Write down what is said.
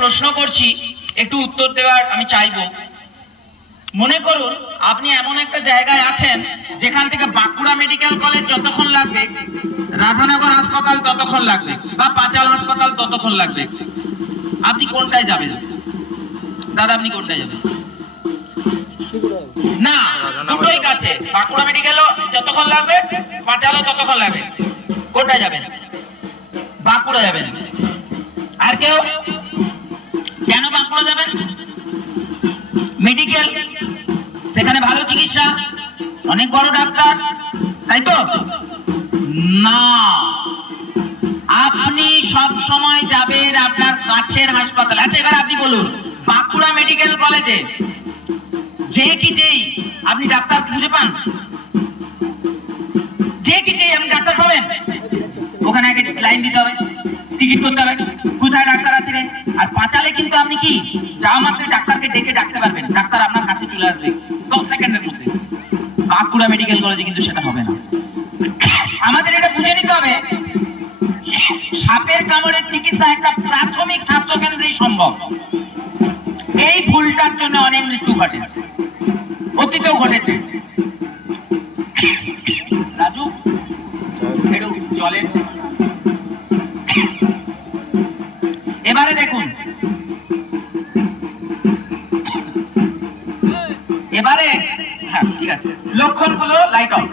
প্রশ্ন করছি, একটু উত্তর দেওয়ার আমি চাইবো। মনে করুন আপনি এমন একটা জায়গায় আছেন যেখান থেকে বাঁকুড়া মেডিকেল কলেজ যতক্ষণ লাগবে, রাধানগর হাসপাতাল ততক্ষণ লাগবে, বা পাঁচাল হাসপাতাল ততক্ষণ লাগবে। আপনি কোনটায় যাবেন দাদা? আপনি কোনটায় যাবেন? না, দুটোই কাছে। বাঁকুড়া মেডিকেলও যতক্ষণ লাগবে, পাঁচালও ততক্ষণ লাগবে। কোনটায় যাবেন? বাঁকুড়া যাবেন। আর কেউ? কেন বাঁকুড়া যাবেন? মেডিকেল, সেখানে ভালো চিকিৎসা, অনেক বড় ডাক্তার, তাই তো? না, আপনি সব সময় যাবেন আপনার কাছের হাসপাতাল। আচ্ছা, এবার আপনি বলুন, বাঁকুড়া মেডিকেল কলেজে যেই আপনি ডাক্তার খুঁজে পান, যেই আপনি ডাক্তার পাবেন, ওখানে আগে লাইন দিতে হবে, টিকিট করতে হবে, কোথায় ডাক্তার আছে রে। আর পাঁচালে কিন্তু আপনি কি যাওয়া মাত্র ডাক্তারকে ডেকে ডাকতে পারবেন, ডাক্তার আপনার কাছে চলে আসবে 10 সেকেন্ডের মধ্যে। বাঁকুড়া মেডিকেল কলেজে কিন্তু সেটা হবে না। আমাদের এটা বুঝে নিতে হবে, সাপের কামড়ের চিকিৎসা একটা প্রাথমিক স্বাস্থ্য কেন্দ্রেই সম্ভব। এই ভুলটার জন্য অনেক মৃত্যু ঘটে, অতীতেও ঘটেছে। রাজু, একটু জলের। এবারে দেখুন, এবারে হ্যাঁ ঠিক আছে, লক্ষণগুলো লাইট অফ।